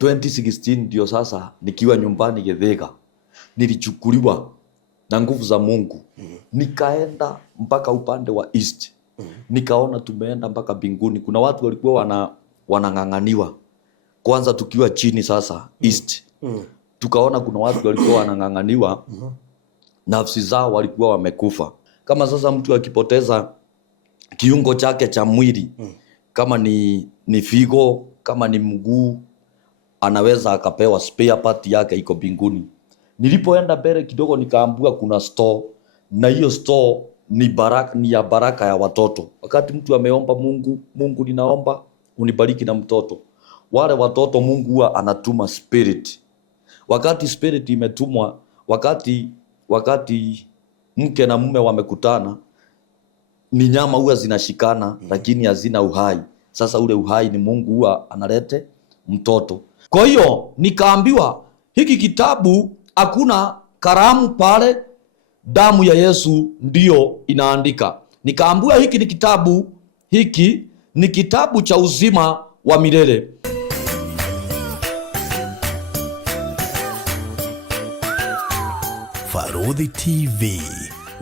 2016 ndio sasa nikiwa nyumbani Githika nilichukuliwa na nguvu za Mungu. Nikaenda mpaka upande wa East. Nikaona tumeenda mpaka mbinguni. Kuna watu walikuwa wanang'ang'aniwa. Kwanza tukiwa chini sasa East. Tukaona kuna watu walikuwa wanang'ang'aniwa. Nafsi zao walikuwa wamekufa. Kama sasa mtu akipoteza kiungo chake cha mwili, kama ni figo, kama ni mguu, anaweza akapewa spare part yake iko mbinguni. Nilipoenda mbele kidogo nikaambiwa kuna store, na hiyo store ni ya baraka ya watoto. Wakati mtu ameomba Mungu ninaomba unibariki na mtoto, wale watoto Mungu huwa anatuma spirit. Wakati spirit imetumwa, wakati mke na mume wamekutana, ni nyama huwa zinashikana lakini hazina uhai. Sasa ule uhai ni Mungu huwa analete mtoto. Kwa hiyo nikaambiwa hiki kitabu hakuna karamu pale, damu ya Yesu ndio inaandika. Nikaambiwa hiki ni kitabu cha uzima wa milele. Farodhi TV,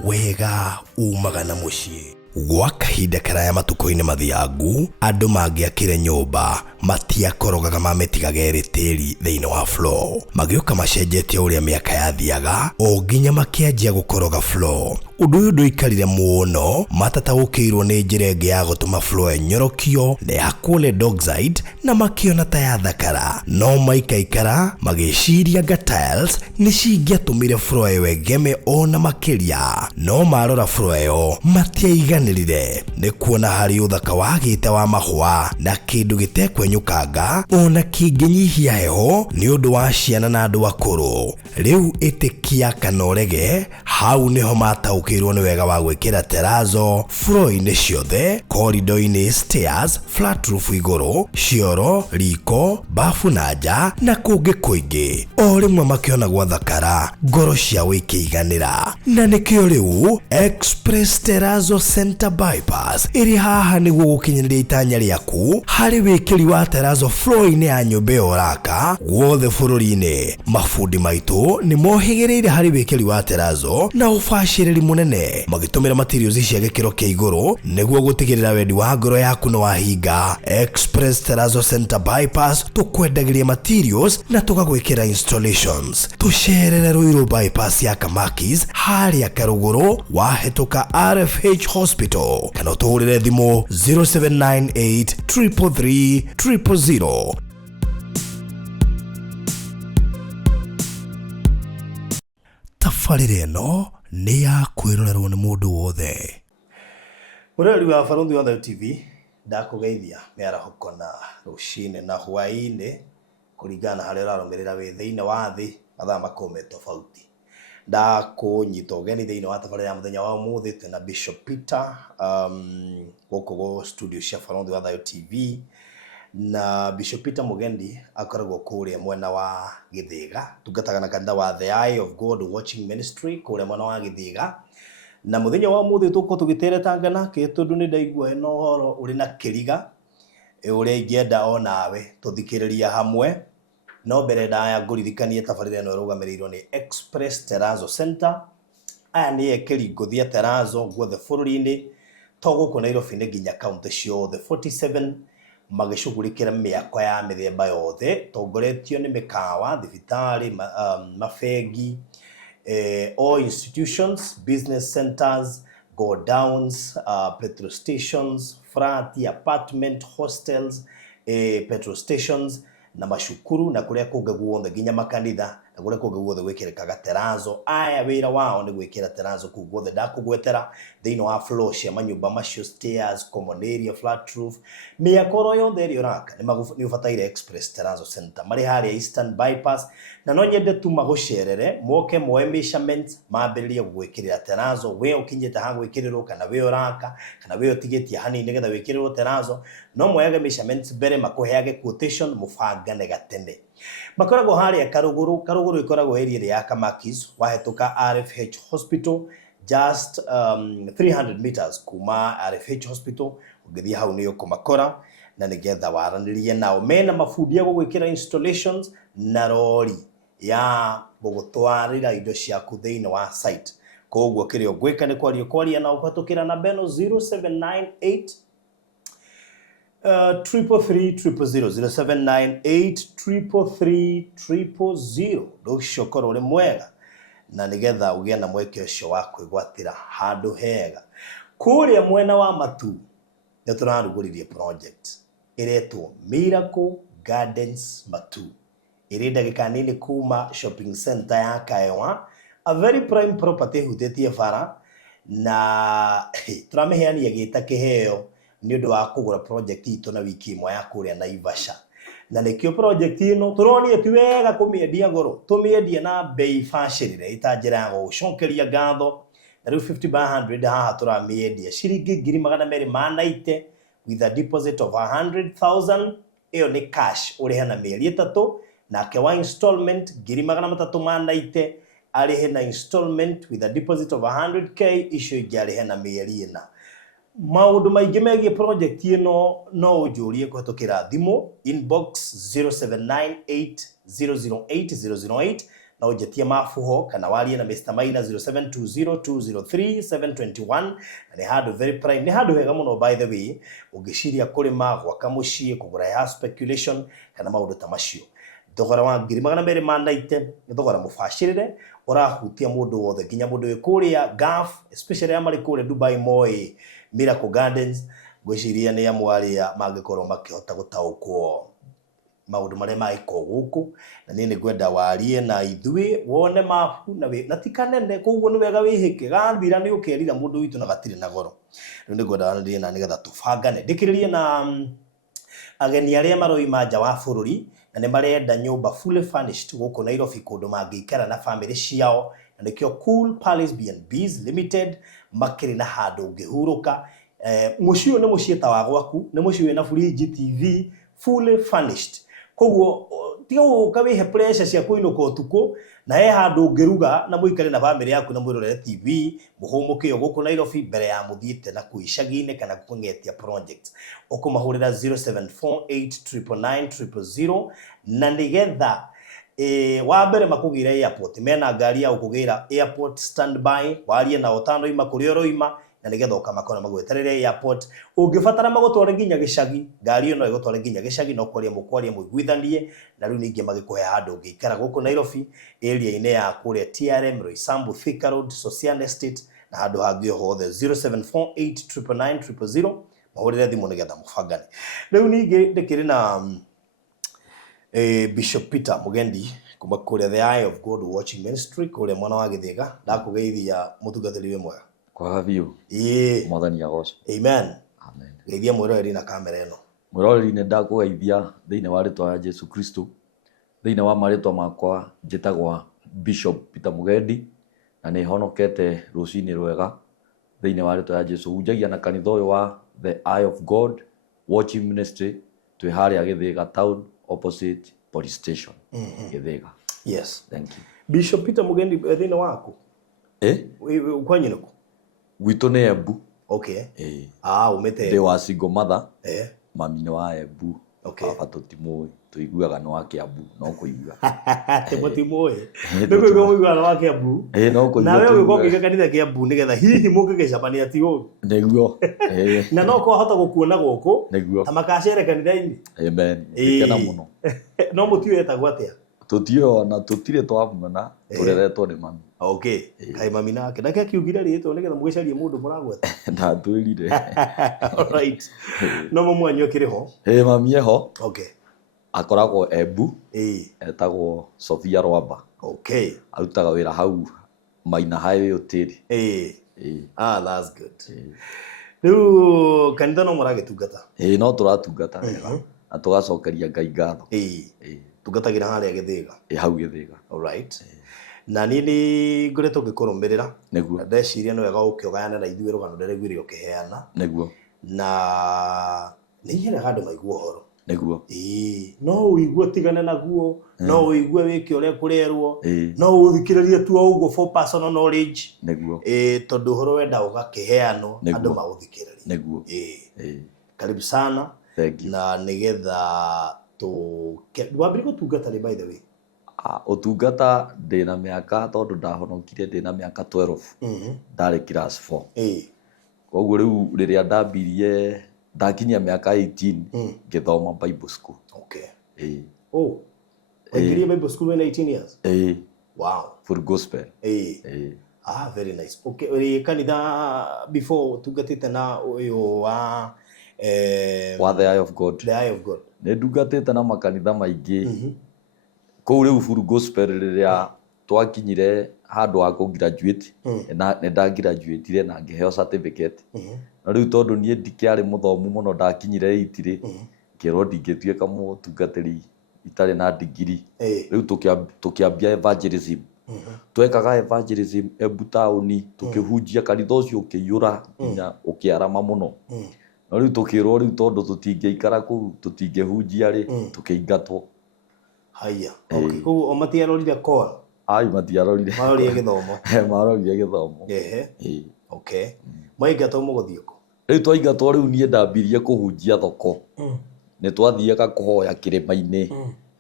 wega umagana muciĩ. Gwa kahinda karaya matuko-inĩ mathiangu, andũ mangĩakire nyũmba matiakorogaga mametigage tĩri thĩinĩ wa floor. Magĩũka macenjetie ũrĩa mĩaka yathiaga, o nginya makĩanjia gũkoroga floor. Ũndũ ũyũ ndũikarire mũno, matataũkĩirwo nĩ njĩra ĩngĩ ya gũtũma floor ĩnyorokio na ya kũle Dockside, na makĩona ta ya thakara. No maikaikara magĩciria anga tiles nĩ cingĩatũmire floor ĩyo ĩgeme ona makĩria. No marora floor ĩyo matiaiganĩrire nĩ kuona harĩ ũthaka wagĩte wa mahũa na kĩndũ gĩtekwenyũkanga ona kĩngĩnyihia heho nĩ ũndũ wa ciana na andũ akũrũ. Rĩu ĩtĩkia kana ũrege, hau nĩho mataũkĩirwo nĩ wega wa gwĩkĩra terazo floor-inĩ ciothe, corridor-inĩ, stairs, flat roof igũrũ, cioro, riko, bafu na nja na kũngĩ kũingĩ. O rĩmwe makĩona gwathakara, ngoro ciao ikĩiganĩra. Na nĩkĩo rĩu Express Terazo Center Bypass ĩrĩ haha nĩguo gũkinyĩria itanya rĩaku harĩ wĩkĩri wa terazo floor-inĩ ya nyũmba ĩyo ũraka guothe bũrũri-inĩ. Mafundi maitũ nĩ mohĩgĩrĩire harĩ wĩkĩri wa terazo na ũbacĩrĩri mũnene, magĩtũmĩra materials cia gĩkĩro kĩa igũrũ nĩguo gũtigĩrĩra wendi wa ngoro yaku nĩ wahinga. Express Terazo Center Bypass tũkwendagĩria materials na tũgagwĩkĩra installations. Tũcerere Ruiru bypass ya Kamakis harĩa Karũgũrũ wahĩtũka RFH Hospital, kana ũtũhũrĩre thimũ 0798 333 000. Tabarĩra ĩno nĩ ya kwĩrorerwo nĩ mũndũ wothe. Ũreri wa Farodhi wa TV ndakũgeithia mĩarahũko na rũcinĩ na hwaĩ-inĩ kũringana harĩa ũrarũmĩrĩra wĩ thĩinĩ wa thĩ mathaa makome tofauti. Ndakũnyita ũgeni thĩinĩ wa tabarĩra ya mũthenya wa ũmũthĩ twĩna Bishop Peter gũkũ studio cia Farodhi wa TV, na Bishop Peter Mugendi akoragwo kũrĩa mwena wa Githĩga, tungataga na kanitha wa The Eye of God Watching Ministry kũrĩa mwena wa Githĩga. Na mũthenya wa ũmũthĩ tũko tũgĩteretanga nake tondũ nĩ ndaigua ĩno ũhoro ũrĩ na kĩriga ũrĩa ingĩenda o nawe tũthikĩrĩria hamwe. No mbere ndaya ngũririkanie tabarĩra ĩno ĩrũgamĩrĩirwo nĩ Express Terazo Center. Aya nĩ ekĩri ngũthi a terazo guothe bũrũri-inĩ, to gũkũ Nairobi nĩ nginya kaunti ciothe 47, magĩcugurĩkĩra mĩako ya mĩthemba yothe, tongoretio nĩ mĩkawa, thibitarĩ, mabengi, all institutions, business centers, go downs, petrol stations, flat, apartment, hostels, petrol stations na mashukuru na kũrĩa kũngĩ guothe nginya makanitha na kũrĩa kũngĩ guothe gwĩkĩrĩkaga terazo. Aya wĩra wao nĩ gwĩkĩra terazo kũu guothe. Ndakũgwetera thĩinĩ wa floor cia manyũmba macio, stairs, common area, flat roof, mĩakoro yothe ĩrĩa ũraka nĩ ũbataire Express Terazo Center marĩ harĩa Eastern Bypass. Na no nyende tu magũcerere moke moe measurements mambĩrĩrie gwĩkĩrĩra terazo. We ũkinyĩte ha gwĩkĩrĩrwo kana we ũraka kana we ũtigĩtie hanini nĩgetha wĩkĩrĩrwo terazo, no moyage measurements mbere makũheage quotation mũbangane gatene. Makoragwo harĩa Karũgũrũ ikoragwo area ya Kamakis wahĩtũka RFH Hospital, just 300 meters kuma RFH Hospital. Ũngĩthiĩ hau nĩ ũkũmakora. na nigetha waranirie nao mena mabundi ya gugwikira installations na rori ya gugutwarira indo ciaku thiini wa site. Koguo kirio gwika ni kwaria na ukatukira na beno 0798 0798333000 nducokoro uri mwega na nigetha ugie na mweke ucio wa kwigwatira handu hega. Kuria mwena wa Matu ni turaruguririe project iretwo Miracle Gardens Matu, iri ndagika nini kuma shopping center ya Kaewa, a very prime property hutetie bara, na turamiheania gita kiheo ni undu wa kugura project ito na wiki imwe ya kuria Naivasha. Na nikio project ino turonie ti wega kumiendia goro, tumiendie na bei bacirire itanjira ya gucokeria ngatho. Na riu 50 by 100 haha turamiendia ciringi 290 with a deposit of 100,000. Iyo ni cash urihe na mieri 3, na kewa installment 390 arihe na installment with a deposit of 100k icio ingarihe na mieri 4. Maundu maingi megie project ino no ujurie kuhitukira thimu inbox 0798008008 na ujetie mafuho kana warie na Mr. Maina 0720203721. Na ni handu very prime, ni handu hega muno by the way ugiciria kurima gwaka mucii kugura ya speculation kana maundu ta macio. Thogora wa 290 ni thogora mubacirire urahutia mundu wothe nginya mundu wikuria Gulf, especially amari kuria Dubai Moi Miracle Gardens. Gwiciria ni amwaria mangikorwo makihota gutaukwo maundu maria maiko guku, na ni ngwenda warie na ithui wone mafu na tikanene. Koguo ni wega wihike gambira ni ukerira mundu witu na gatire na goro. Riu ni ngwenda warie na nigetha tubangane ndikiririe na ageni aria maroima nja wa bururi na ni marenda nyumba fully furnished guku Nairobi kundu mangiikara na family ciao, na nikio Cool Palace B&Bs Limited makiri na handu ungihuruka. Mucio ni mucieta wa gwaku, ni mucio wina fridge, TV fully furnished. Koguo tigo kawihe pressure cia kuinuka utuku na he handu ungiruga na muikare na family yaku na mwirorere TV muhumuke guku Nairobi mbere ya muthiite na kuishagine kana kungetia projects. Ukumahurira 0748999000 na nigetha wa mbere makugira airport mena ngari ya ukugira airport standby warie na otano ima kurio roima na nigetha ukamakona magweterere airport. Ungifatara magutware nginya gicagi, ngari ino igutware nginya gicagi no kwaria muigwithanie, na riu ningi magikuhe handu ngikara guku Nairobi area ine ya kuria TRM Roysambu Thika Road Social Estate na handu hangi hothe 0748999000 mahurire thimu nigetha mubangane. Riu ningi ndikiri na Bishop Peter Mugendi kuma kuria The Eye of God Watching Ministry kuria mwana wa Githiga. Ndakugeithia mutungatiri mwega kwa biu mwathani agoco. Amen. Amen. Geithia mwiroreri na kamera ino. Mwiroreri ni ndakugeithia thiini wa ritwa ya Jesu Kristo, thiini wa maritwa makwa njitagwa Bishop Peter Mugendi na ni honokete rucini rwega thiini wa ritwa ya Jesu. Unjagia na kanitha uyu wa The Eye of God Watching Ministry twi haria Githiga town opposite police station Githiga. Yes, thank you. Bishop Peter Mugendi thiini waku kwanyu nuku gwitu ni Embu. Okay. Umete ndi wa single mother. Mami ni wa Embu. Okay. Baba tutimui tuiguaga no wa Kiambu no kuigua tutimui ndugu kuigua no wa Kiambu no kuigua na wewe uko kiga kanitha Kiambu nigetha hihi mungigicabania ti uyu niguo na no ko hota gukuona guku niguo tamakacere kanitha-ini. Amen. Ikena muno no mutio etagwo atia tutio na tutire twamuna tureretwo ni mami. Okay. Kai mami nake ndake akiugire ritwo nigetha mugicarie mundu muragweta ndatwirire. Alright. No mumwanyo kiriho mami eho. Okay. Akoragwo Embu. Etagwo Sophia Rwamba. Okay. Arutaga wira hau Maina Highway Hotel. That's good. Riu kanitha no muragitungata? No turatungata wega na tugacokeria Ngai ngatho. Tungatagira haria Githiga. Hau Githiga. Alright. Na nini ngoretwo ngikurumirira niguo ndeciria no wega ukiogaana na ithuĩ rugano nderegwire ukiheana niguo na ni nyene handu maiguo horo niguo no uigwe tigane naguo no uigwe wiki uria kurerwo no uthikiririe tu uguo for personal knowledge niguo tondu horo wenda ugakiheano andu maguthikiririe niguo karibu sana Thank you. na nigetha wambire gũtungata rĩ by the way? Ũtungata ndĩna mĩaka, tondũ ndahonokire ndĩna mĩaka 12 ndarĩ class 4. Koguo rĩu rĩrĩa ndambirie ndakinyia mĩaka 18 ngĩthoma Bible school. Waingĩrire Bible school when 18 years? Wow. Full gospel. Very nice. Uri kanitha before tungatite na uyu wa The Eye of God. The Eye of God. Nĩ ndungatĩte na makanitha maingĩ. Kũu rĩu Full Gospel rĩrĩa twakinyire handũ ha kũ-graduate, nĩ nda-graduate-ire na ngĩheo certificate. Na rĩu tondũ niĩ ndikĩarĩ mũthomu mũno ndakinyire 8 rĩ, ngĩrwo ndingĩtuĩka mũtungatĩri itarĩ na degree. Rĩu tũkĩambia evangelism. Twekaga evangelism Embu taũni, tũkĩhunjia, kanitha ũcio ũkĩiyũra nginya ũkĩarama mũno. Na rĩu tũkĩrwo rĩu tondũ tũtingĩikara kũu tũtingĩhunjia rĩ, tũkĩingatwo. Haya. Koguo o matiarorire call? Matiarorire. Marorire gĩthomo. Marorire gĩthomo. Mwaingatwo mũgũthiĩ kũ? Rĩu twaingatwo rĩu niĩ ndambirie kũhunjia thoko. Nĩ twathiaga kũhoya kĩrĩma-inĩ.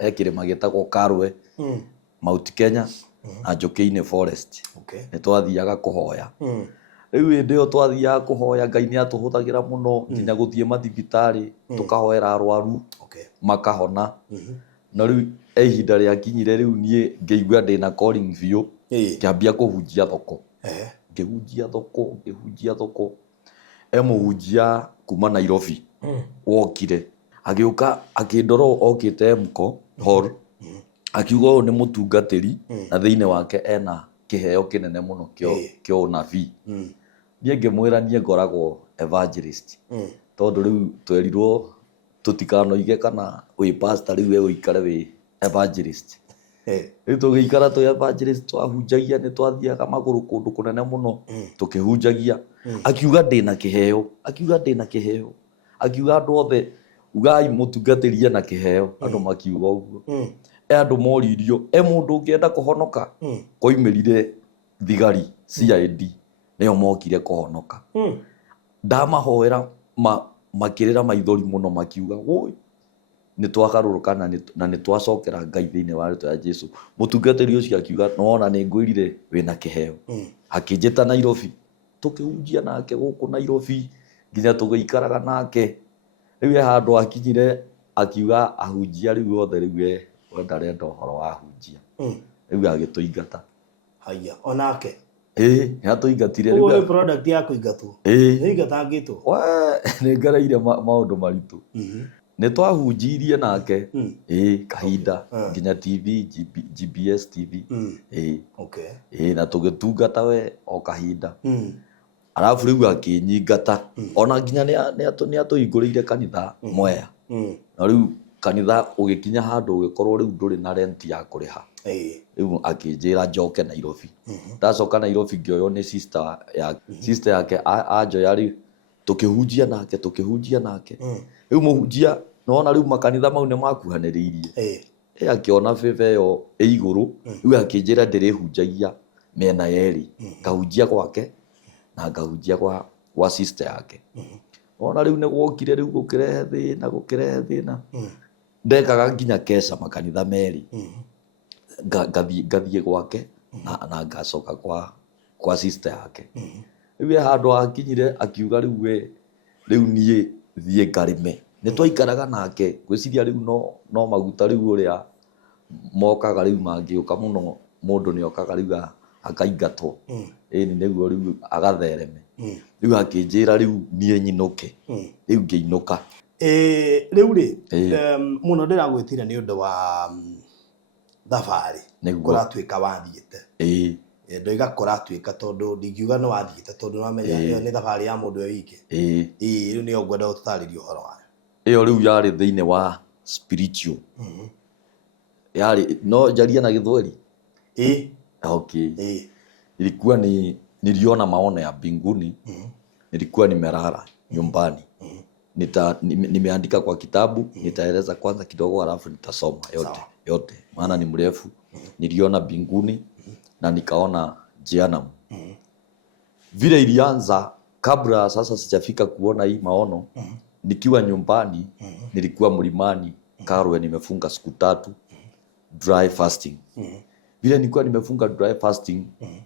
Kĩrĩma gĩtagwo Karwe, Mount Kenya na Njũkĩ-inĩ Forest. Nĩ twathiaga kũhoya. Rĩu hĩndĩ ĩyo twathiaga kũhoya, Ngai nĩ atũhũthagĩra mũno nginya gũthiĩ mathibitarĩ, tũkahoera arwaru makahona. Na rĩu ihinda rĩakinyire rĩu niĩ ngĩigua ndĩna calling biũ, ngĩambia kũhunjia thoko. Ngĩhunjia thoko. Mũhunjia kuma Nairobi wokire, agĩũka akĩndora okĩte Mko Hall, akiuga ũyũ nĩ mũtungatĩri na thĩinĩ wake ena kĩheo kĩnene mũno kĩa ũnabii. Niĩ ngĩmwĩra niĩ ngoragwo evangelist, tondũ rĩu twerirwo tũtikanoige kana wĩ pastor rĩu ũikare wĩ evangelist. Rĩu tũgĩikara twĩ evangelist, twahunjagia, nĩ twathiaga magũrũ kũndũ kũnene mũno tũkĩhunjagia. Akiuga ndĩna kĩheo, akiuga andũ othe ugai mũtungatĩri ena kĩheo. Andũ makiuga ũguo. Andũ moririo, mũndũ ũngĩenda kũhonoka, koimĩrire thigari CID, nĩo mokire kũhonoka. Ndamahoera makĩrĩra maithori mũno, makiuga woi nĩ twagarũrũka na nĩ twacokera Ngai thĩinĩ wa rĩĩtwa rĩa Jesũ. Mũtungatĩri ũcio akiuga nona nĩ ngwĩrire wĩna kĩheo. Akĩnjĩta Nairobi, tũkĩhunjia nake gũkũ Nairobi nginya tũgĩikaraga nake. Rĩu handũ akinyire akiuga ahunjia rĩu othe rĩu ndarenda ũhoro wa ahunjia. Rĩu agĩtũingata. Haya, onake? Nĩ atũingatire. Ũguo nĩ product ya kũingatwo? Nĩ ingatangĩtwo? Nĩ ngereire maũndũ maritũ. Nĩ twahunjirie nake kahinda nginya TV, GBS TV. Na tũgĩtungata we o kahinda. Arabu rĩu akĩnyingata, ona nginya nĩ atũhingũrĩire kanitha Mwea. Na rĩu kanitha ũgĩkinya handũ ũgĩkorwo rĩu ndũrĩ na rent ya kũrĩha. Rĩu akĩnjĩra njoke Nairobi. Ndacoka Nairobi ngĩoywo nĩ sister yake anjoya, rĩu tũkĩhunjia nake. Rĩu mũhunjia nona rĩu makanitha mau nĩ makuhanĩrĩirie. Akĩona favor ĩyo ĩ igũrũ, rĩu akĩnjĩra ndĩrĩhunjagia mĩena yerĩ, ngahunjia gwake na ngahunjia gwa sister yake. Ona rĩu nĩ gwokire rĩu gũkĩrehe thĩna. Ndekaga nginya keca makanitha merĩ. Ngathiĩ gwake na ngacoka kwa sister yake. Rĩu handũ hakinyire akiuga rĩu niĩ thiĩ ngarĩme. Nĩ twaikaraga nake, gwĩciria rĩu no maguta rĩu ũrĩa mokaga rĩu mangĩũka mũno, mũndũ nĩ okaga rĩu akaingatwo. Nĩguo rĩu agathereme. Rĩu akĩnjĩra rĩu niĩ nyinũke. Rĩu ngĩinũka. Rĩu rĩ, mũno ndĩragwĩtire nĩ ũndũ wa thabarĩ kũratuĩka wathiĩte. Ndoiga kũratuĩka tondũ ndingiuga nĩ wathiĩte tondũ nĩwamenya ĩyo nĩ thabarĩ ya mũndũ we wike. Rĩu nĩyo ngwenda gũtũtarĩria ũhoro wayo. Ĩyo rĩu yarĩ thĩinĩ wa spiritual. Yarĩ no njarie na Gĩthweri? Ilikuwa niliona maono ya mbinguni. Nilikuwa nimelala nyumbani. Nimeandika kwa kitabu, nitaeleza kwanza kidogo halafu nitasoma yote maana ni mrefu. Niliona mbinguni na nikaona jehanamu. Vile ilianza, kabla sasa sijafika kuona hii maono, nikiwa nyumbani nilikuwa mlimani Karwe, nimefunga siku 3 dry fasting. Vile nilikuwa nimefunga dry fasting,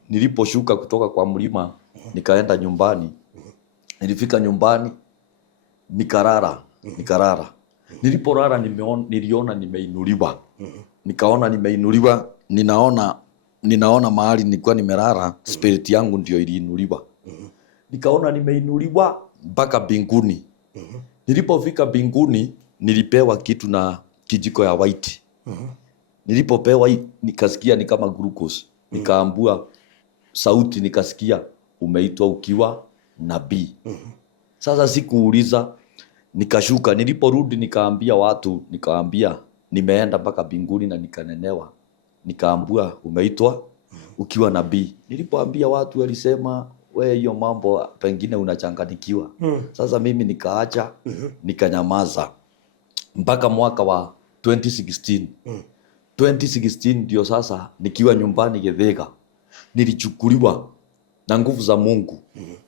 niliposhuka kutoka kwa mlima nikaenda nyumbani. Nilifika nyumbani nikarara. Nilipolala niliona nimeinuliwa. Nikaona nimeinuliwa, ninaona mahali nilikuwa nimelala, spirit yangu ndio iliinuliwa. Nikaona nimeinuliwa mpaka mbinguni. Nilipofika mbinguni nilipewa kitu na kijiko ya white. Nilipopewa nikasikia ni kama glucose. Nikaambua sauti, nikasikia umeitwa ukiwa nabii. Sasa sikuuliza, nikashuka. Niliporudi nikaambia watu, nikaambia nimeenda mpaka mbinguni na nikanenewa. Nikaambua umeitwa ukiwa nabii. Nilipoambia watu walisema we hiyo mambo pengine unachanganikiwa. Sasa mimi nikaacha, nikanyamaza mpaka mwaka wa 2016. 2016 ndio sasa nikiwa nyumbani Githega nilichukuliwa na nguvu za Mungu.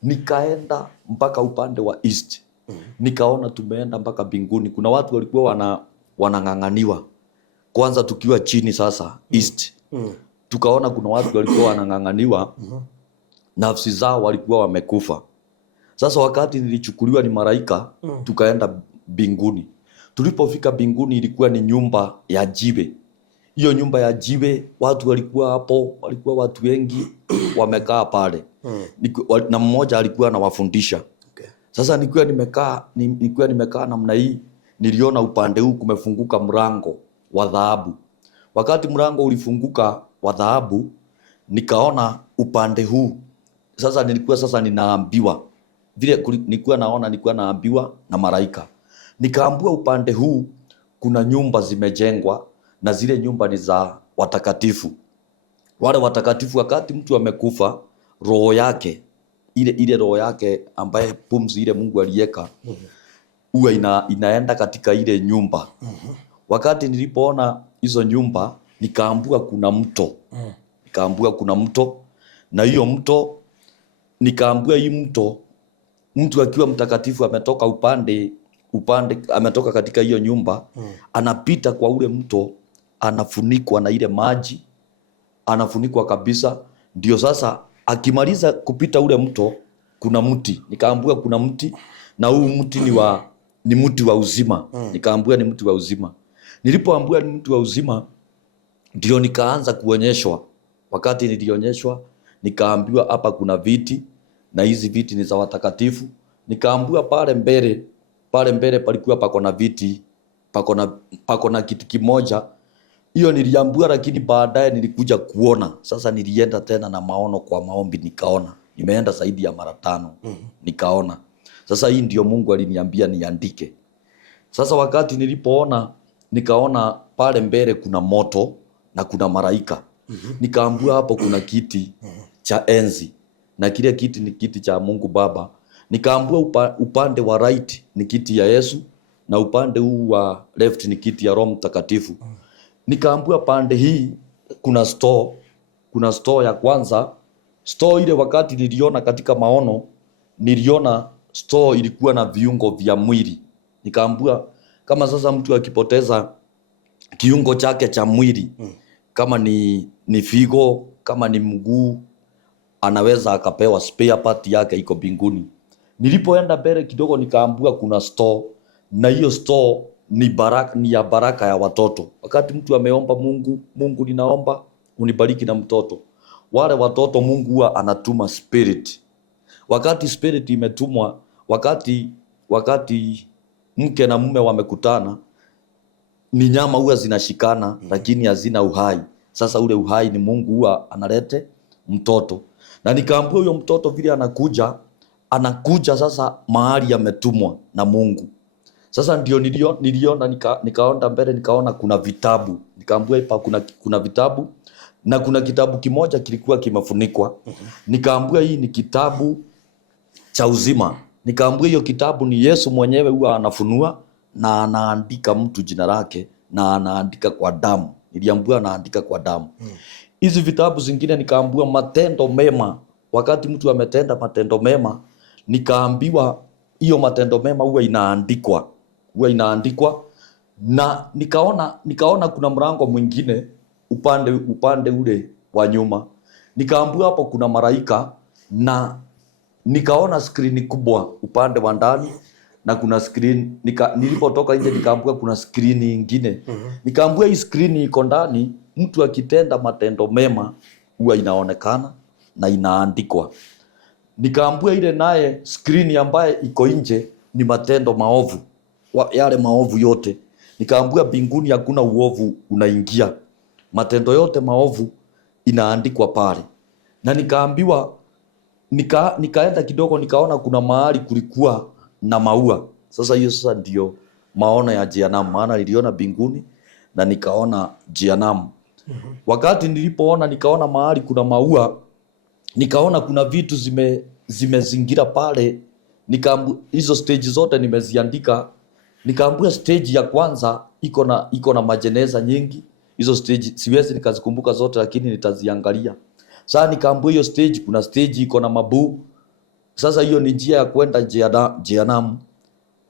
Nikaenda mpaka upande wa east. Nikaona tumeenda mpaka mbinguni. Kuna watu walikuwa wanang'ang'aniwa. Kwanza tukiwa chini sasa east. Tukaona kuna watu walikuwa wanang'ang'aniwa, nafsi zao walikuwa wamekufa. Sasa wakati nilichukuliwa ni malaika, tukaenda mbinguni. Tulipofika mbinguni ilikuwa ni nyumba ya jiwe. Hiyo nyumba ya jiwe watu walikuwa hapo, walikuwa watu wengi wamekaa pale. Na mmoja alikuwa anawafundisha. Sasa nikiwa nimekaa namna hii, niliona upande huu kumefunguka mlango wa dhahabu. Wakati mlango ulifunguka wa dhahabu, nikaona upande huu. Sasa nilikuwa ninaambiwa. Vile nilikuwa naambiwa na malaika. Nikaambiwa upande huu kuna nyumba zimejengwa na zile nyumba ni za watakatifu. Wale watakatifu wakati mtu amekufa, roho yake ile roho yake ambaye pumzi ile Mungu aliweka huwa inaenda katika ile nyumba. Wakati nilipoona hizo nyumba nikaambiwa kuna mto. Nikaambiwa kuna mto, na hiyo mto nikaambiwa hii mto, mtu akiwa mtakatifu ametoka upande ametoka katika hiyo nyumba, anapita kwa ule mto, anafunikwa na ile maji, anafunikwa kabisa. Ndio sasa akimaliza kupita ule mto kuna mti. Nikaambiwa kuna mti, na huu mti ni mti wa uzima. Nikaambiwa ni mti wa uzima. Nilipoambiwa ni mti wa uzima, ndio nikaanza kuonyeshwa. Wakati nilionyeshwa nikaambiwa hapa kuna viti, na hizi viti ni za watakatifu. Nikaambiwa pale mbele palikuwa pako na viti, pako na kiti kimoja. Hiyo niliambiwa, lakini baadaye nilikuja kuona. Sasa nilienda tena na maono kwa maombi, nikaona. Nimeenda zaidi ya mara 5. Nikaona. Sasa hii ndio Mungu aliniambia niandike. Sasa wakati nilipoona, nikaona pale mbele kuna moto na kuna malaika. Nikaambiwa hapo kuna kiti cha enzi, na kile kiti ni kiti cha Mungu Baba. Nikaambiwa upande wa right ni kiti ya Yesu, na upande huu wa left ni kiti ya Roho Mtakatifu. Nikaambiwa pande hii kuna store. Kuna store ya kwanza. Store ile wakati niliona katika maono, niliona store ilikuwa na viungo vya mwili. Nikaambiwa kama sasa mtu akipoteza kiungo chake cha mwili, kama ni figo, kama ni mguu, anaweza akapewa spare part yake iko mbinguni. Nilipoenda mbele kidogo nikaambiwa kuna store, na hiyo store ni ya baraka ya watoto. Wakati mtu ameomba Mungu ninaomba unibariki na mtoto, wale watoto Mungu huwa anatuma spirit. Wakati spirit imetumwa, wakati mke na mume wamekutana, ni nyama huwa zinashikana, lakini hazina uhai. Sasa ule uhai ni Mungu huwa analete mtoto. Na nikaambiwa huyo mtoto vile anakuja sasa mahali ametumwa na Mungu. Sasa ndio niliona nikaona mbele, nikaona kuna vitabu. Nikaambiwa hapa kuna vitabu, na kuna kitabu kimoja kilikuwa kimefunikwa. Nikaambiwa hii ni kitabu cha uzima. Nikaambiwa hiyo kitabu ni Yesu mwenyewe huwa anafunua, na anaandika mtu jina lake, na anaandika kwa damu. Niliambiwa anaandika kwa damu. Hizi vitabu zingine nikaambiwa matendo mema. Wakati mtu ametenda matendo mema, nikaambiwa hiyo matendo mema huwa inaandikwa, na nikaona kuna mlango mwingine upande ule wa nyuma, nikaambiwa hapo kuna malaika, na nikaona skrini kubwa upande wa ndani, na kuna skrini nilipotoka nje nikaambiwa kuna skrini nyingine. Nikaambiwa hii skrini iko ndani, mtu akitenda matendo mema huwa inaonekana na inaandikwa. Nikaambiwa ile naye skrini ambaye iko nje ni matendo maovu, yale maovu yote. Nikaambiwa mbinguni hakuna uovu unaingia, matendo yote maovu inaandikwa pale. Na nikaambiwa nikaenda kidogo, nikaona kuna mahali kulikuwa na maua. Sasa hiyo ndio maono ya Jehanamu, maana niliona mbinguni na nikaona Jehanamu. Wakati nilipoona nikaona mahali kuna maua, nikaona kuna vitu zimezingira pale. Hizo stage zote nimeziandika. Nikaambiwa stage ya kwanza iko na majeneza nyingi. Hizo stage siwezi nikazikumbuka zote, lakini nitaziangalia. Sasa nikaambiwa hiyo stage, kuna stage iko na mabuu. Sasa hiyo ni njia ya kwenda Jehanamu.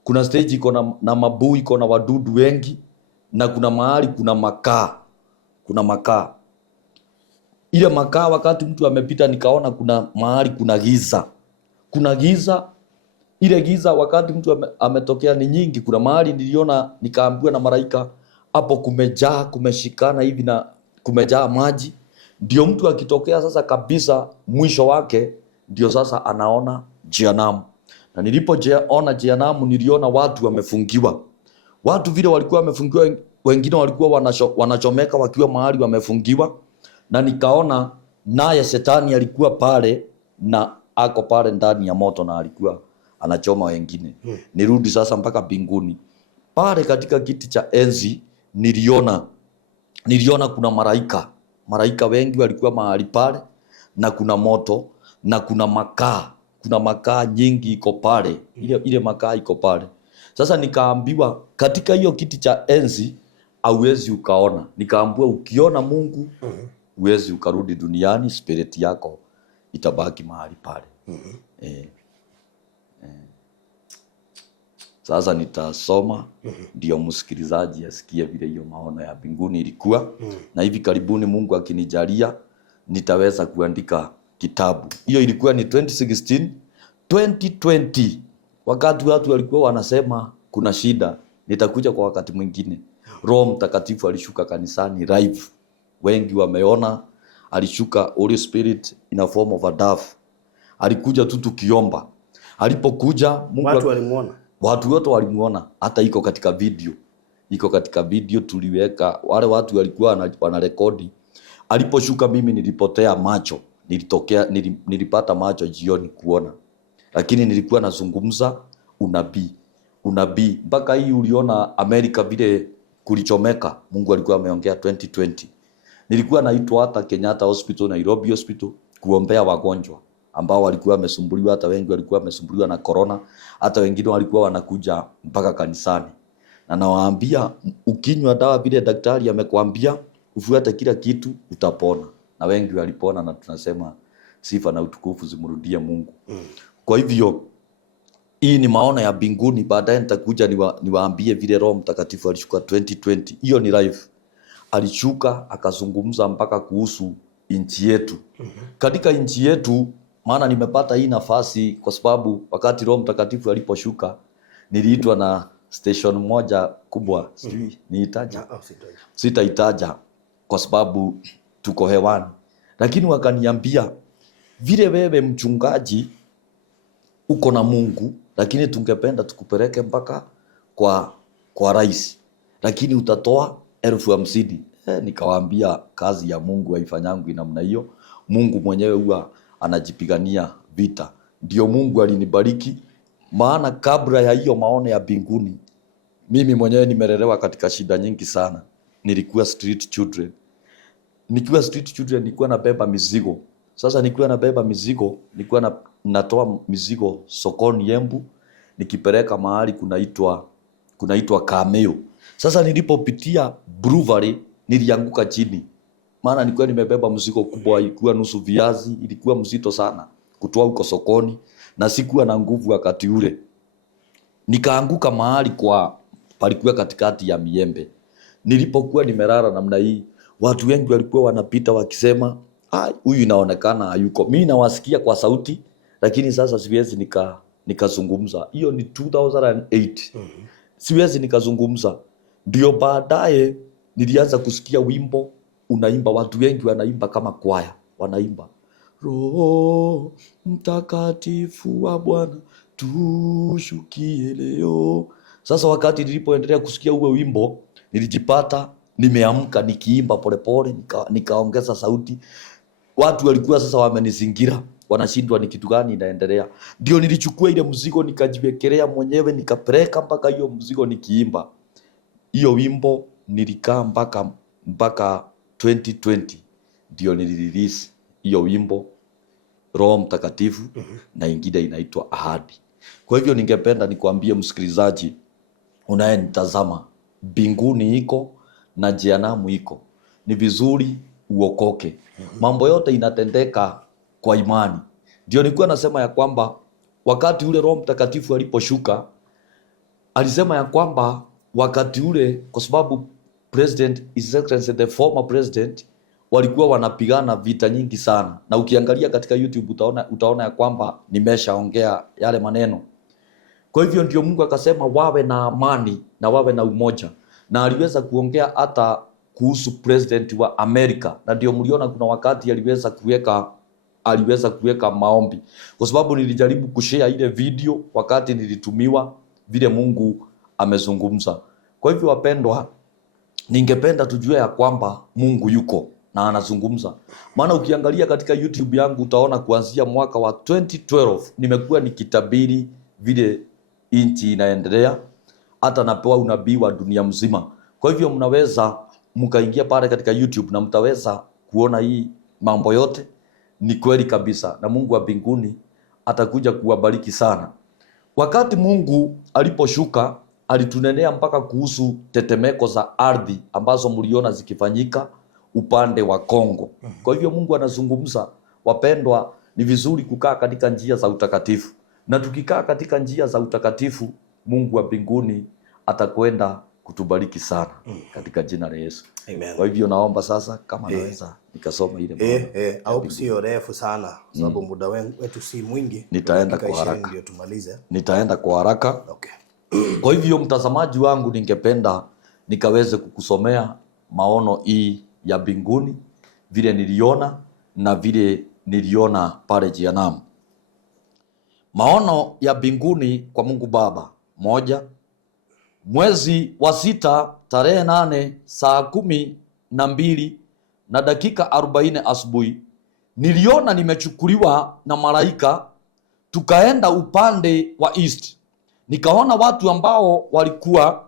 Kuna stage iko na mabuu, iko na wadudu wengi, na kuna mahali kuna makaa. Ile makaa wakati mtu amepita, nikaona kuna mahali kuna giza. Ile giza wakati mtu ametokea ni nyingi. Kuna mahali niliona, nikaambiwa na malaika, hapo kumeshikana hivi na kumejaa maji. Ndio mtu akitokea sasa kabisa mwisho wake, ndio sasa anaona Jehanamu. Na nilipoona Jehanamu niliona watu wamefungiwa. Watu vile walikuwa wamefungiwa, wengine walikuwa wanachomeka wakiwa mahali wamefungiwa. Na nikaona naye Shetani alikuwa pale na ako pale ndani ya moto na alikuwa anachoma wengine. Nirudi sasa mpaka mbinguni. Pale katika kiti cha enzi niliona kuna malaika wengi walikuwa mahali pale, na kuna moto na kuna makaa nyingi iko pale. Ile makaa iko pale. Sasa nikaambiwa katika hiyo kiti cha enzi hauwezi ukaona. Nikaambiwa ukiona Mungu huwezi ukarudi duniani, spirit yako itabaki mahali pale. Sasa nitasoma ndio msikilizaji asikie vile hiyo maono ya mbinguni ilikuwa. Na hivi karibuni Mungu akinijalia nitaweza kuandika kitabu. Hiyo ilikuwa ni 2016. 2020 wakati watu walikuwa wanasema kuna shida, nitakuja kwa wakati mwingine. Roho Mtakatifu alishuka kanisani live. Wengi wameona alishuka, Holy Spirit in a form of a dove. Alikuja tu tukiomba. Alipokuja Mungu, watu walimuona. Watu wote walimuona, hata iko katika video tuliweka. Wale watu walikuwa wanarekodi. Aliposhuka mimi nilipotea macho, nilipata macho jioni kuona, lakini nilikuwa nazungumza unabii. Mpaka hii uliona Amerika vile kulichomeka, Mungu alikuwa ameongea 2020. Nilikuwa naitwa hata Kenyatta Hospital, Nairobi Hospital kuombea wagonjwa ambao walikuwa wamesumbuliwa. Hata wengi walikuwa wamesumbuliwa na corona, hata wengine walikuwa wanakuja mpaka kanisani. Na nawaambia ukinywa dawa vile daktari amekwambia, ufuate kila kitu, utapona. Na wengi walipona, na tunasema sifa na utukufu zimrudie Mungu. Kwa hivyo hii ni maono ya mbinguni. Baadaye nitakuja niwaambie vile Roho Mtakatifu alishuka 2020. Hiyo ni live. Alishuka akazungumza mpaka kuhusu nchi yetu. Katika nchi yetu, maana nimepata hii nafasi kwa sababu wakati Roho Mtakatifu aliposhuka niliitwa na station moja kubwa, sijui niitaja, sitaitaja kwa sababu tuko hewani, lakini wakaniambia vile wewe mchungaji uko na Mungu, lakini tungependa tukupeleke mpaka kwa rais, lakini utatoa 50,000. Nikawaambia kazi ya Mungu haifanyangu namna hiyo. Mungu mwenyewe huwa anajipigania vita. Ndio Mungu alinibariki, maana kabla ya hiyo maono ya mbinguni mimi mwenyewe nimelelewa katika shida nyingi sana. Nilikuwa street children. Nikiwa street children nilikuwa nabeba mizigo. Sasa nikiwa nabeba mizigo, nilikuwa natoa mizigo sokoni Embu, nikipeleka mahali kunaitwa Kameo. Sasa nilipopitia Brewery nilianguka chini. Maana nilikuwa nimebeba mzigo kubwa, ilikuwa nusu viazi, ilikuwa mzito sana kutoa huko sokoni, na sikuwa na nguvu wakati ule. nikaanguka mahali palikuwa katikati ya miembe. Nilipokuwa nimelala namna hii, watu wengi walikuwa wanapita wakisema, huyu inaonekana hayuko. Mimi nawasikia kwa sauti, lakini sasa siwezi nikazungumza. Hiyo ni 2008. Siwezi nikazungumza. Ndio baadaye nilianza kusikia wimbo unaimba, watu wengi wanaimba kama kwaya, wanaimba Roho Mtakatifu wa Bwana tushukie leo. Sasa wakati nilipoendelea kusikia uwe wimbo, nilijipata nimeamka nikiimba polepole, nikaongeza sauti. Watu walikuwa sasa wamenizingira, wanashindwa ni kitu gani inaendelea. Ndio nilichukua ile mzigo nikajiwekelea mwenyewe, nikapeleka mpaka hiyo mzigo nikiimba. Hiyo wimbo nilikaa mpaka 2020 ndio nilirelease hiyo wimbo Roho Mtakatifu na ingine inaitwa Ahadi. Kwa hivyo ningependa nikwambie msikilizaji unayenitazama, mbinguni iko na jehanamu iko. Ni vizuri uokoke. Mambo yote inatendeka kwa imani. Ndio nilikuwa nasema ya kwamba wakati ule Roho Mtakatifu aliposhuka, alisema ya kwamba wakati ule, kwa sababu President, His Excellency the former president, walikuwa wanapigana vita nyingi sana, na ukiangalia katika YouTube utaona ya kwamba nimeshaongea yale maneno. Kwa hivyo ndio Mungu akasema wawe na amani na wawe na umoja, na aliweza kuongea hata kuhusu president wa Amerika, na ndio mliona kuna wakati aliweza kuweka maombi, kwa sababu nilijaribu kushare ile video wakati nilitumiwa vile Mungu amezungumza. Kwa hivyo wapendwa, ningependa tujue ya kwamba Mungu yuko na anazungumza. Maana ukiangalia katika YouTube yangu utaona kuanzia mwaka wa 2012 nimekuwa nikitabiri vile nchi inaendelea, hata napewa unabii wa dunia mzima. Kwa hivyo mnaweza mkaingia pale katika YouTube na mtaweza kuona hii mambo yote ni kweli kabisa, na Mungu wa mbinguni atakuja kuwabariki sana. Wakati Mungu aliposhuka, alitunenea mpaka kuhusu tetemeko za ardhi ambazo mliona zikifanyika upande wa Kongo. Kwa hivyo Mungu anazungumza. Wapendwa, ni vizuri kukaa katika njia za utakatifu, na tukikaa katika njia za utakatifu, Mungu wa mbinguni atakwenda kutubariki sana katika jina la Yesu. Amen. Kwa hivyo naomba sasa kama naweza nikasoma ile au sio refu sana sababu muda wetu si mwingi. Nitaenda kwa haraka. Ndio tumalize. Nitaenda kwa haraka. Okay. Kwa hivyo mtazamaji wangu, ningependa nikaweze kukusomea maono hii ya mbinguni vile niliona na vile niliona pale jehanamu. Maono ya mbinguni kwa Mungu Baba. 1. Mwezi wa 6 tarehe 8 saa 12 na dakika 40 asubuhi, niliona nimechukuliwa na malaika tukaenda upande wa east. Nikaona watu ambao walikuwa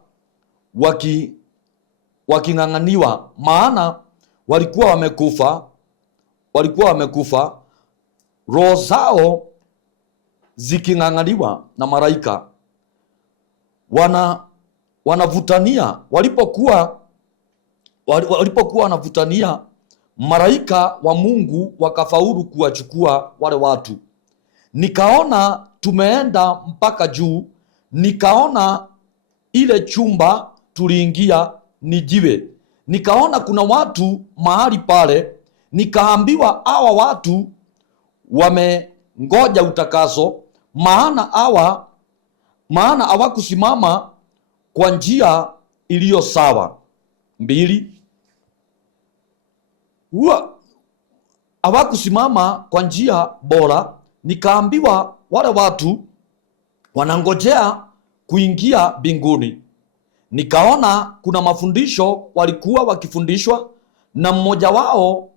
waking'ang'aniwa, maana walikuwa wamekufa, roho zao ziking'ang'aniwa na malaika. Wanavutania, walipokuwa wanavutania, malaika wa Mungu wakafaulu kuwachukua wale watu. Nikaona tumeenda mpaka juu, nikaona ile chumba tuliingia ni jiwe. Nikaona kuna watu mahali pale, nikaambiwa hawa watu wamengoja utakaso, maana hawakusimama kwa njia iliyo sawa. 2. Hawakusimama kwa njia bora. Nikaambiwa wale watu wanangojea kuingia mbinguni. Nikaona kuna mafundisho walikuwa wakifundishwa, na mmoja wao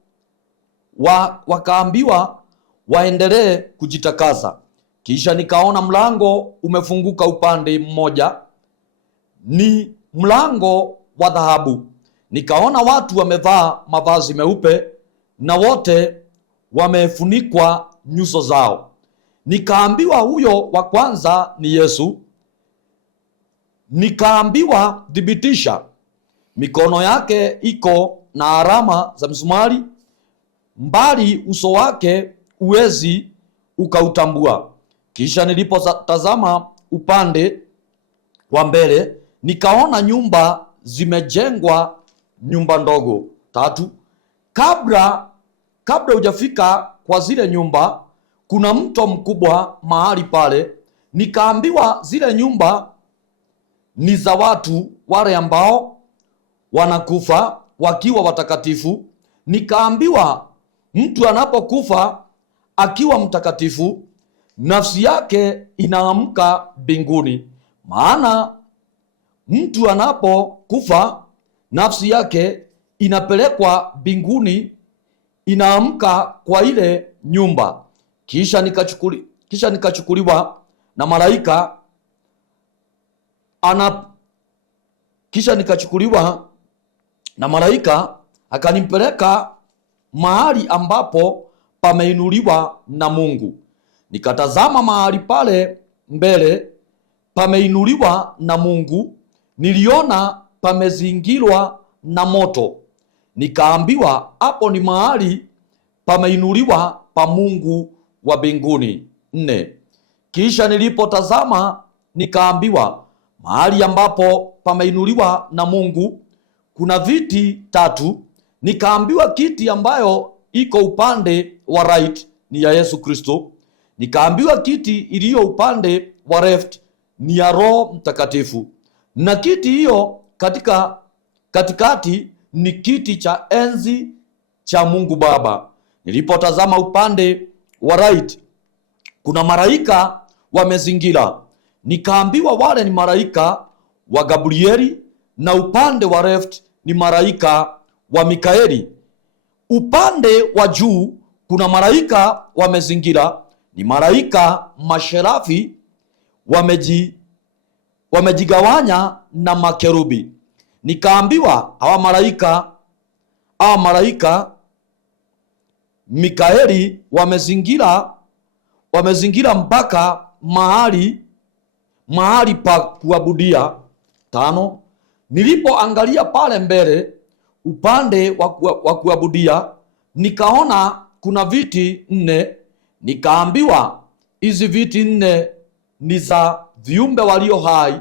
wakaambiwa waendelee kujitakasa. Kisha nikaona mlango umefunguka upande mmoja, ni mlango wa dhahabu. Nikaona watu wamevaa mavazi meupe na wote wamefunikwa nyuso zao. Nikaambiwa huyo wa kwanza ni Yesu. Nikaambiwa thibitisha, mikono yake iko na alama za msumari, mbali uso wake uwezi ukautambua. Kisha nilipotazama upande wa mbele nikaona nyumba zimejengwa, nyumba ndogo 3. Kabla hujafika kwa zile nyumba kuna mto mkubwa mahali pale. Nikaambiwa zile nyumba ni za watu wale ambao wanakufa wakiwa watakatifu. Nikaambiwa mtu anapokufa akiwa mtakatifu, nafsi yake inaamka mbinguni. Maana mtu anapokufa nafsi yake inapelekwa mbinguni, inaamka kwa ile nyumba. Kisha nikachukuliwa na malaika akanipeleka mahali ambapo pameinuliwa na Mungu. Nikatazama mahali pale mbele pameinuliwa na Mungu, niliona pamezingirwa na moto. Nikaambiwa hapo ni mahali pameinuliwa pa Mungu wa mbinguni. 4. Kisha nilipotazama nikaambiwa mahali ambapo pameinuliwa na Mungu kuna viti 3. Nikaambiwa kiti ambayo iko upande wa right ni ya Yesu Kristo. Nikaambiwa kiti iliyo upande wa left ni ya Roho Mtakatifu, na kiti hiyo katikati ni kiti cha enzi cha Mungu Baba. Nilipotazama upande wa right kuna malaika wamezingira. Nikaambiwa wale ni malaika wa Gabrieli, na upande wa left ni malaika wa Mikaeli. Upande wa juu kuna malaika wamezingira, ni malaika masherafi wamejigawanya na makerubi. Nikaambiwa hawa malaika Mikaeli wamezingira mpaka mahali pa kuabudia. 5. Nilipoangalia pale mbele upande wa kuabudia nikaona kuna viti 4. Nikaambiwa hizi viti 4 ni za viumbe walio hai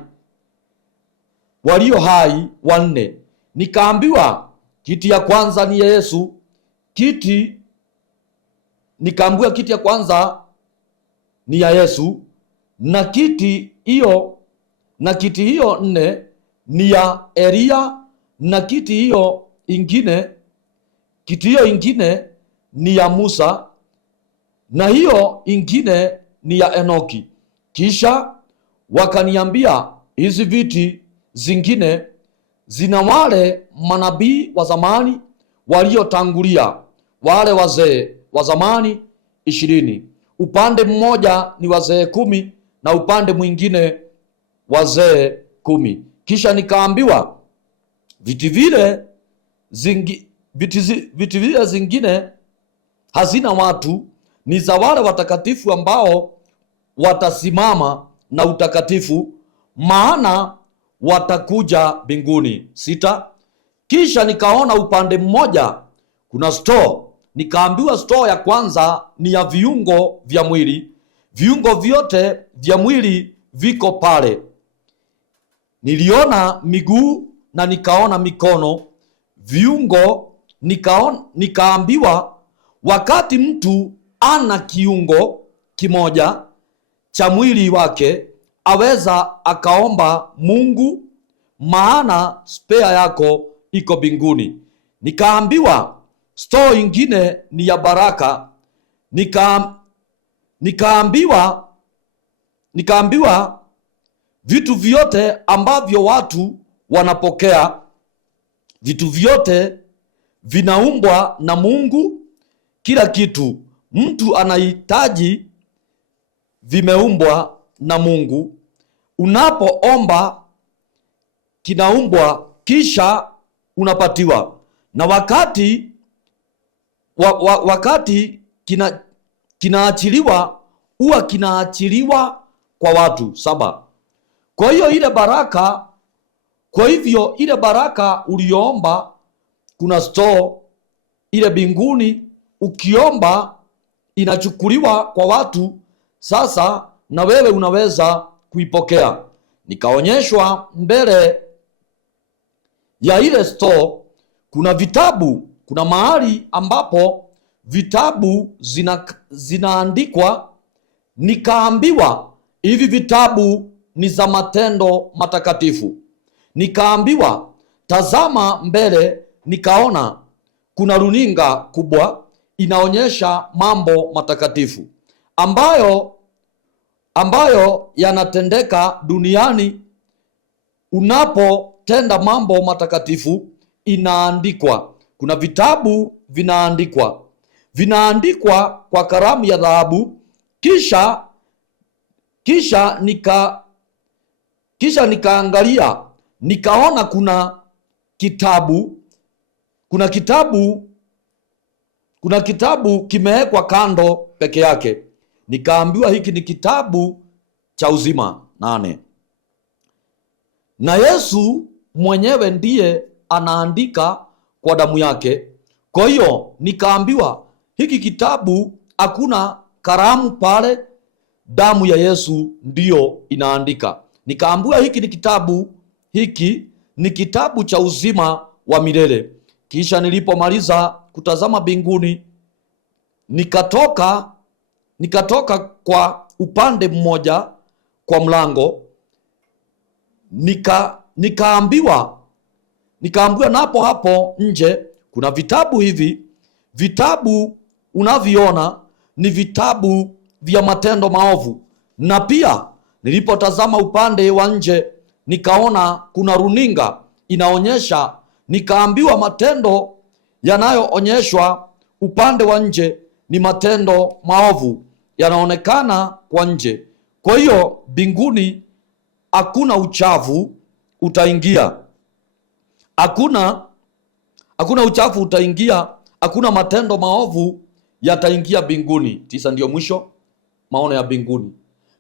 4. Nikaambiwa kiti ya kwanza ni Yesu. Nikaambiwa kiti ya kwanza ni ya Yesu, na kiti hiyo 4 ni ya Elia, na kiti hiyo ingine ni ya Musa, na hiyo ingine ni ya Enoki. Kisha wakaniambia hizi viti zingine zina wale manabii wa zamani waliotangulia, wale wazee wa zamani 20. Upande mmoja ni wazee 10 na upande mwingine wazee 10. Kisha nikaambiwa viti vile zingine hazina watu, ni za wale watakatifu ambao watasimama na utakatifu, maana watakuja mbinguni. 6. Kisha nikaona upande mmoja kuna store. Nikaambiwa store ya kwanza ni ya viungo vya mwili. Viungo vyote vya mwili viko pale. Niliona miguu na nikaona mikono. Viungo nikaambiwa wakati mtu ana kiungo kimoja cha mwili wake aweza akaomba Mungu, maana spare yako iko mbinguni. Nikaambiwa store ingine ni ya baraka. Nikaambiwa vitu vyote ambavyo watu wanapokea, vitu vyote vinaumbwa na Mungu. Kila kitu mtu anahitaji vimeumbwa na Mungu. Unapoomba kinaumbwa kisha unapatiwa, na wakati kinaachiliwa huwa kinaachiliwa kwa watu 7. Kwa hivyo ile baraka uliomba kuna store ile mbinguni, ukiomba inachukuliwa kwa watu sasa, na wewe unaweza kuipokea. nikaonyeshwa mbele ya ile store kuna vitabu, kuna mahali ambapo vitabu zinaandikwa. Nikaambiwa hivi vitabu ni za matendo matakatifu. Nikaambiwa tazama mbele, nikaona kuna runinga kubwa inaonyesha mambo matakatifu ambayo yanatendeka duniani. Unapotenda mambo matakatifu inaandikwa. Kuna vitabu vinaandikwa kwa kalamu ya dhahabu. Kisha nikaangalia, nikaona kuna kitabu kimewekwa kando peke yake. Nikaambiwa hiki ni kitabu cha uzima 8, na Yesu mwenyewe ndiye anaandika kwa damu yake. Kwa hiyo nikaambiwa hiki kitabu hakuna kalamu pale, damu ya Yesu ndiyo inaandika. Nikaambiwa hiki ni kitabu cha uzima wa milele. Kisha nilipomaliza kutazama mbinguni, nikatoka kwa upande mmoja kwa mlango, nikaambiwa napo hapo nje kuna vitabu hivi. Vitabu unaviona ni vitabu vya matendo maovu. Na pia nilipotazama upande wa nje, nikaona kuna runinga inaonyesha. Nikaambiwa matendo yanayoonyeshwa upande wa nje ni matendo maovu yanaonekana kwa nje. Kwa hiyo mbinguni hakuna uchafu utaingia, hakuna uchafu utaingia, hakuna matendo maovu yataingia mbinguni. 9 ndio mwisho maono ya mbinguni.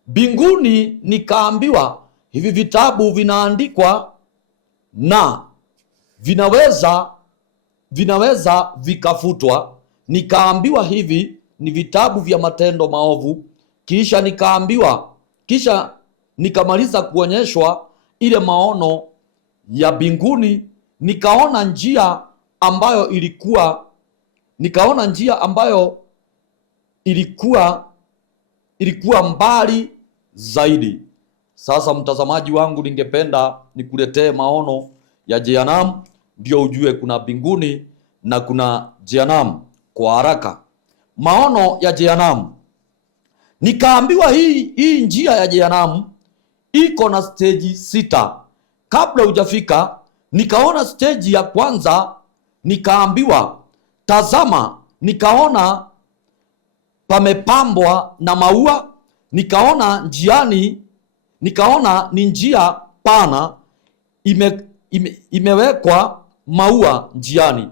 Mbinguni nikaambiwa hivi vitabu vinaandikwa na vinaweza vikafutwa. Nikaambiwa hivi ni vitabu vya matendo maovu. Kisha nikamaliza kuonyeshwa ile maono ya mbinguni. Nikaona njia ambayo ilikuwa mbali zaidi. Sasa mtazamaji wangu, ningependa nikuletee maono ya Jehanamu ndio ujue kuna mbinguni na kuna Jehanamu kwa haraka. Maono ya Jehanamu. Nikaambiwa hii njia ya Jehanamu iko na stage 6. Kabla hujafika, nikaona stage ya kwanza. Nikaambiwa tazama, nikaona pamepambwa na maua. Nikaona ni njia pana imewekwa maua njiani.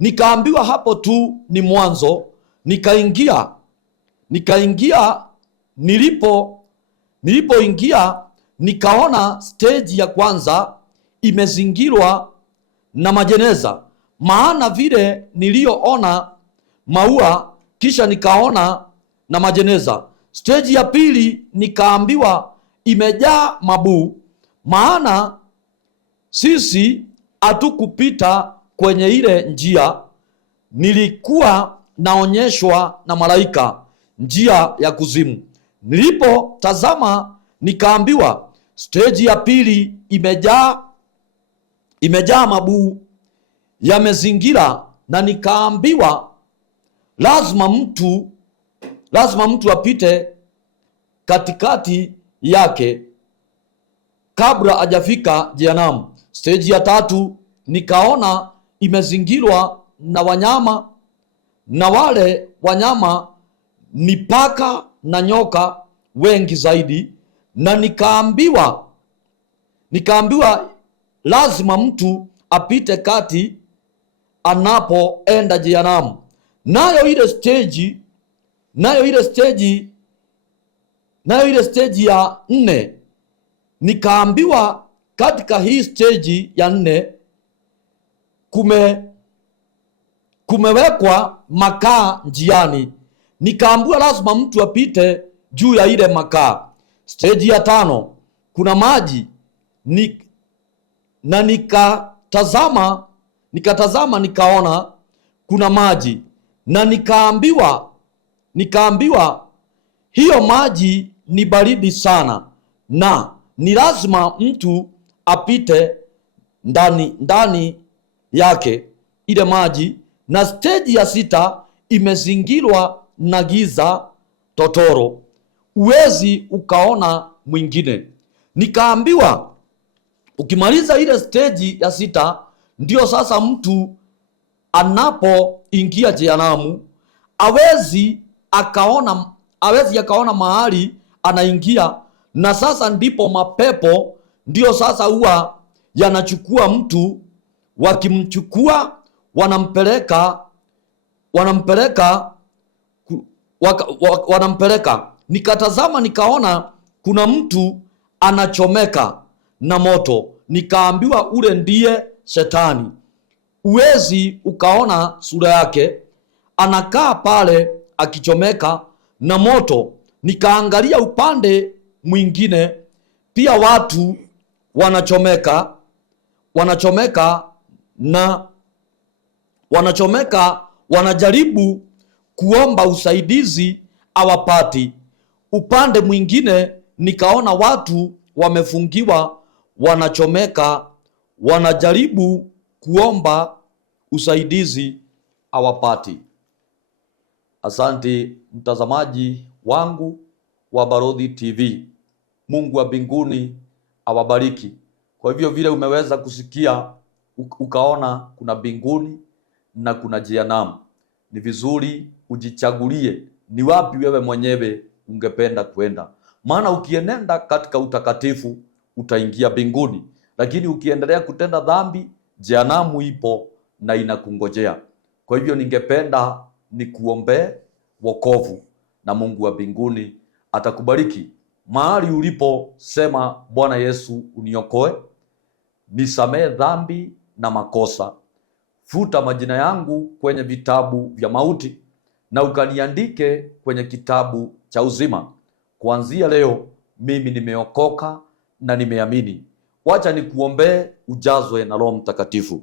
Nikaambiwa hapo tu ni mwanzo. Nikaingia. Nilipoingia nikaona stage ya kwanza imezingirwa na majeneza, maana vile niliyoona maua, kisha nikaona na majeneza. Stage ya pili nikaambiwa imejaa mabuu, maana sisi hatukupita kwenye ile njia. Nilikuwa naonyeshwa na malaika njia ya kuzimu. Nilipotazama nikaambiwa stage ya pili imejaa mabuu yamezingira, na nikaambiwa lazima mtu apite katikati yake kabla hajafika Jehanamu. Stage ya tatu nikaona imezingirwa na wanyama, na wale wanyama ni paka na nyoka wengi zaidi, na nikaambiwa lazima mtu apite kati anapoenda Jehanamu. Nayo ile stage ya 4 nikaambiwa katika hii stage ya 4 kumewekwa makaa njiani. Nikaambiwa lazima mtu apite juu ya ile makaa. Stage ya 5 kuna maji na nikatazama nikaona kuna maji, na nikaambiwa hiyo maji ni baridi sana, na ni lazima mtu apite ndani yake ile maji, na steji ya 6 imezingirwa na giza totoro, uwezi ukaona mwingine. Nikaambiwa ukimaliza ile steji ya 6 ndio sasa mtu anapoingia jehanamu awezi akaona mahali anaingia, na sasa ndipo mapepo ndio sasa huwa yanachukua mtu, wakimchukua wanampeleka. Nikatazama nikaona kuna mtu anachomeka na moto, nikaambiwa ule ndiye Shetani, uwezi ukaona sura yake, anakaa pale akichomeka na moto. Nikaangalia upande mwingine pia, watu wanachomeka, wanajaribu kuomba usaidizi hawapati. Upande mwingine nikaona watu wamefungiwa, wanachomeka, wanajaribu kuomba usaidizi hawapati. Asante mtazamaji wangu wa Barodhi TV. Mungu wa mbinguni awabariki. Kwa hivyo vile umeweza kusikia ukaona kuna mbinguni na kuna jehanamu, ni vizuri ujichagulie ni wapi wewe mwenyewe ungependa kwenda. Maana ukienenda katika utakatifu utaingia mbinguni, lakini ukiendelea kutenda dhambi, jehanamu ipo na inakungojea. Kwa hivyo ningependa nikuombee wokovu, na Mungu wa mbinguni atakubariki. Mahali ulipo sema, Bwana Yesu uniokoe, nisamee dhambi na makosa, futa majina yangu kwenye vitabu vya mauti na ukaniandike kwenye kitabu cha uzima. Kuanzia leo mimi nimeokoka na nimeamini. Wacha nikuombee ujazwe na Roho Mtakatifu.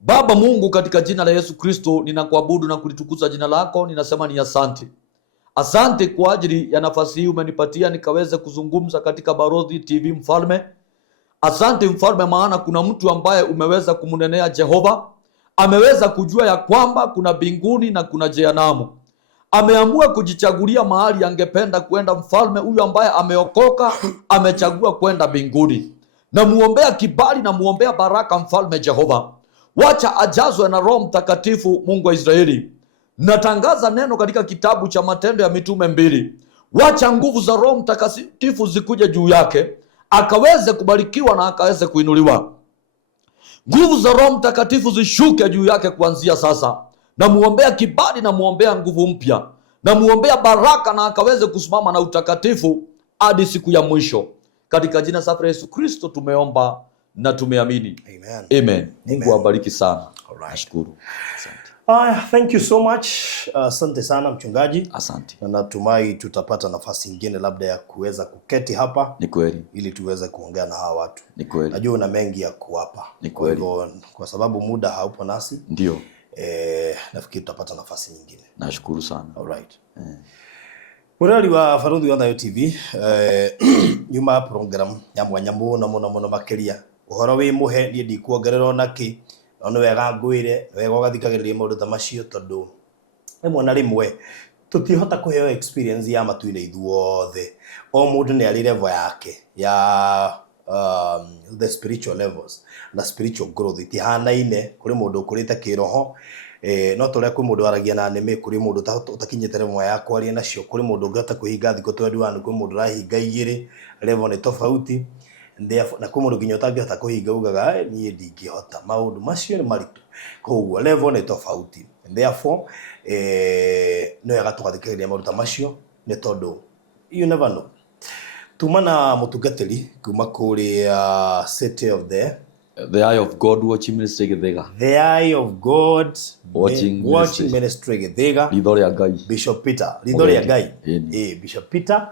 Baba Mungu, katika jina la Yesu Kristo ninakuabudu na kulitukuza jina lako. Ninasema ni asante. Asante kwa ajili ya nafasi hii umenipatia nikaweze kuzungumza katika Barodhi TV. Mfalme, asante Mfalme, maana kuna mtu ambaye umeweza kumnenea Jehova, ameweza kujua ya kwamba kuna mbinguni na kuna jehanamu. Ameamua kujichagulia mahali angependa kwenda. Mfalme, huyu ambaye ameokoka amechagua kwenda mbinguni, na muombea kibali na muombea baraka. Mfalme Jehova, wacha ajazwe na Roho Mtakatifu. Mungu wa Israeli, natangaza neno katika kitabu cha Matendo ya Mitume 2. Wacha nguvu za Roho Mtakatifu zikuje juu yake, akaweze kubarikiwa na akaweze kuinuliwa. Nguvu za Roho Mtakatifu zishuke juu yake kuanzia sasa. Na muombea kibali na muombea nguvu mpya na muombea baraka, na akaweze kusimama na utakatifu hadi siku ya mwisho. Katika jina safi la Yesu Kristo tumeomba na tumeamini. Amen. Amen. Mungu awabariki sana. Nashukuru. Asante. Thank you so much. Asante sana mchungaji. Asante. Na natumai tutapata nafasi nyingine labda ya kuweza kuketi hapa. Ni kweli. Ili tuweze kuongea na hawa watu. Ni kweli. Najua una mengi ya kuwapa. Ni kweli. Kwa sababu muda haupo nasi. Ndio. Nafikiri tutapata nafasi nyingine. Nashukuru sana. Alright. Murali wa Barodhi wa TV, nyuma program nyamwanya muno makiria. Uhoro wi muhe ni ndikuongerera naki. Ono wega ngwire, wega gathikagiriria maundu ta macio tondu rimwe na rimwe tutihota kuheo experience ya matuine ithuothe. O mundu ni ari level yake ya the spiritual levels na spiritual growth itihanaine. Kuri mundu ukurite kiroho, no tore kwi mundu aragia na neme, kuri mundu utakinyite level ya kwaria nacio, kuri mundu ngata kuhinga thiko 21, kuri mundu rahinga 2, level ni tofauti. Na kwi mundu nginya utangihota kuhinga ugaga nie ndingihota. Maundu macio ni maritu, koguo level ni tofauti. Therefore no wega tugathikiriria maundu ta macio ni tondu you never know. Tumana mutungatiri kuma kuri City of the The Eye of God watching ministry Githega. The Eye of God Watching ministry Githega. Rithoria Ngai. Bishop Peter Rithoria Ngai. Bishop Peter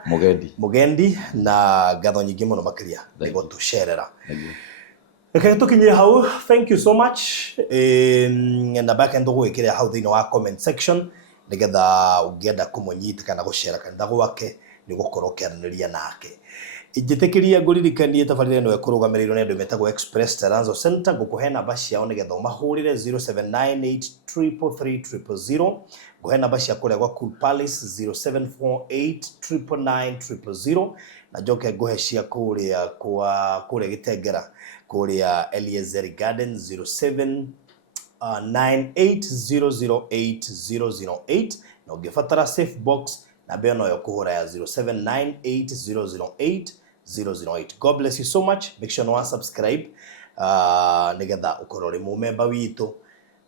Mugendi na gatho nyingi muno makiria nigo tucerera. Okay, tukinyire hau, thank you so much. Na back end gwikira hau thini wa comment section nigetha ungienda kumunyita kana gucera kanitha gwake ni gukorwo kiaraniria nake. Ijitekiria nguririkanie tabarire no ekurugamiriro nendo metagwo Express Teranzo Center gukuhe namba ciao nigetha umahurire 0798333000 guhe namba cia kuria gwa Cool Palace 0748999000 na joke guhe cia kuria kwa kuria Gitengera kuria Eliezer Garden 0798008008 na ungifatara safe box na beo no yokuhura ya 0798008008. God bless you so much. Make sure no subscribe nigetha ukorore mu member witu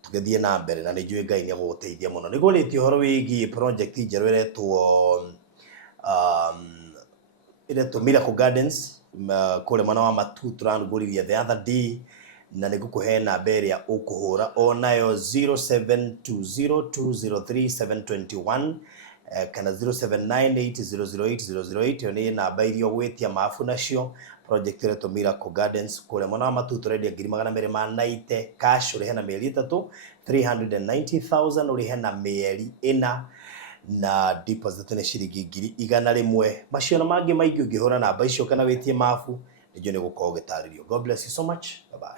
tugethie na mbere na nijue Ngai ni aguteithia muno nigo rĩtio horo wĩgie project njerũ iretwo Miracle Gardens kule mwana wa matu turangũrithia the other day na nigukuhe namba ĩrĩa ukuhura onayo 0720203721 kana 0798008008 yo ni namba iria gwetia mafu nacio project iretwo Miracle Gardens kule mwana wa matu turendia 290 cash urihe na mieri 3 390,000 urihe na mieri 4 na deposit ni ciringi 100,000 maciaro mangi maingĩ ũngĩhũra namba icio kana wĩtie mafu nĩjo nĩ gũkorwo gĩtarĩrio. God bless you so much. Bye bye.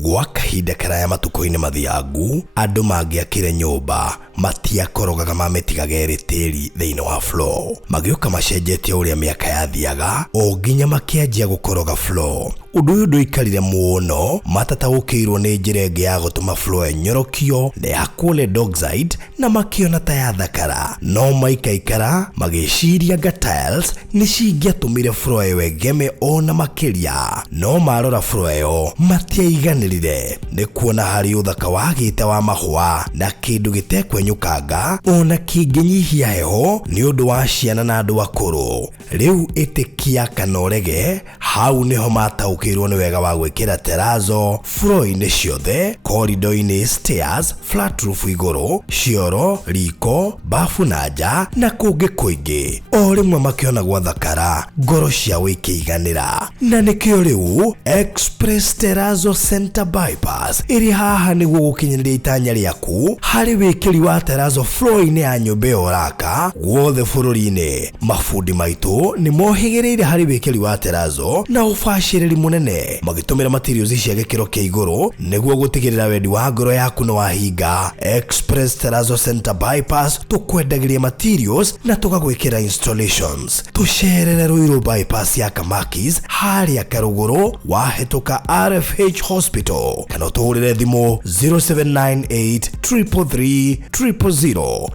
Gwa kahinda karaya matuko-inĩ mathiangu andũ mangĩakire nyũmba matiakorogaga mamĩtigaga ĩrĩ tĩri thĩinĩ wa floor magĩũka macenjetie ũrĩa mĩaka yathiaga o nginya makĩanjia gũkoroga floor. Ũndũ ũyũ ndũikarire mũno matataũkĩirwo nĩ njĩra ĩngĩ ya gũtũma floor enyorokio na ya kũle Dockside na makĩona ta ya thakara no maikaikara magĩciria nga tiles nĩ cingĩatũmire floor ĩyo ĩgeme ona makĩria no marora floor ĩyo matiaiganĩrire nĩ kuona harĩ ũthaka wagĩte wa mahũa na kĩndũ gĩtekwenyũkanga ona kĩngĩnyihia heho nĩ ũndũ wa ciana na andũ akũrũ. Rĩu ĩtĩkia kana ũrege hau nĩho mataũkĩirwo nĩ wega wa gwĩkĩra terrazzo floor-inĩ ciothe, corridor-inĩ, stairs, flat roof igũrũ, cioro, riko, bafu na nja na kũngĩ kũingĩ. O rĩmwe makĩona gwathakara ngoro ciao ikĩiganĩra na nĩkĩo rĩu Express Teranzo Center Bypass ĩrĩ haha nĩguo gũkinyĩrĩria itanya rĩaku harĩ wĩkĩri wa terrazzo floor-inĩ ya nyũmba ĩyo ũraka guothe bũrũri-inĩ. Mafundi maitũ nĩ mohĩgĩrĩire harĩ wĩkĩri wa terrazzo na ũbacĩrĩri mũnene magĩtũmĩra materials cia gĩkĩro kĩa igũrũ nĩguo gũtigĩrĩra wendi wa ngoro yaku nĩ wahinga. Express Teranzo Center Bypass tũkwendagĩria materials na tũgagwĩkĩra installations. Tũcerere Ruiru bypass ya Kamakis harĩa Karũgũrũ wahĩtũka RFH Hospital kana ũtũhũrĩre thimũ 0798 333 000.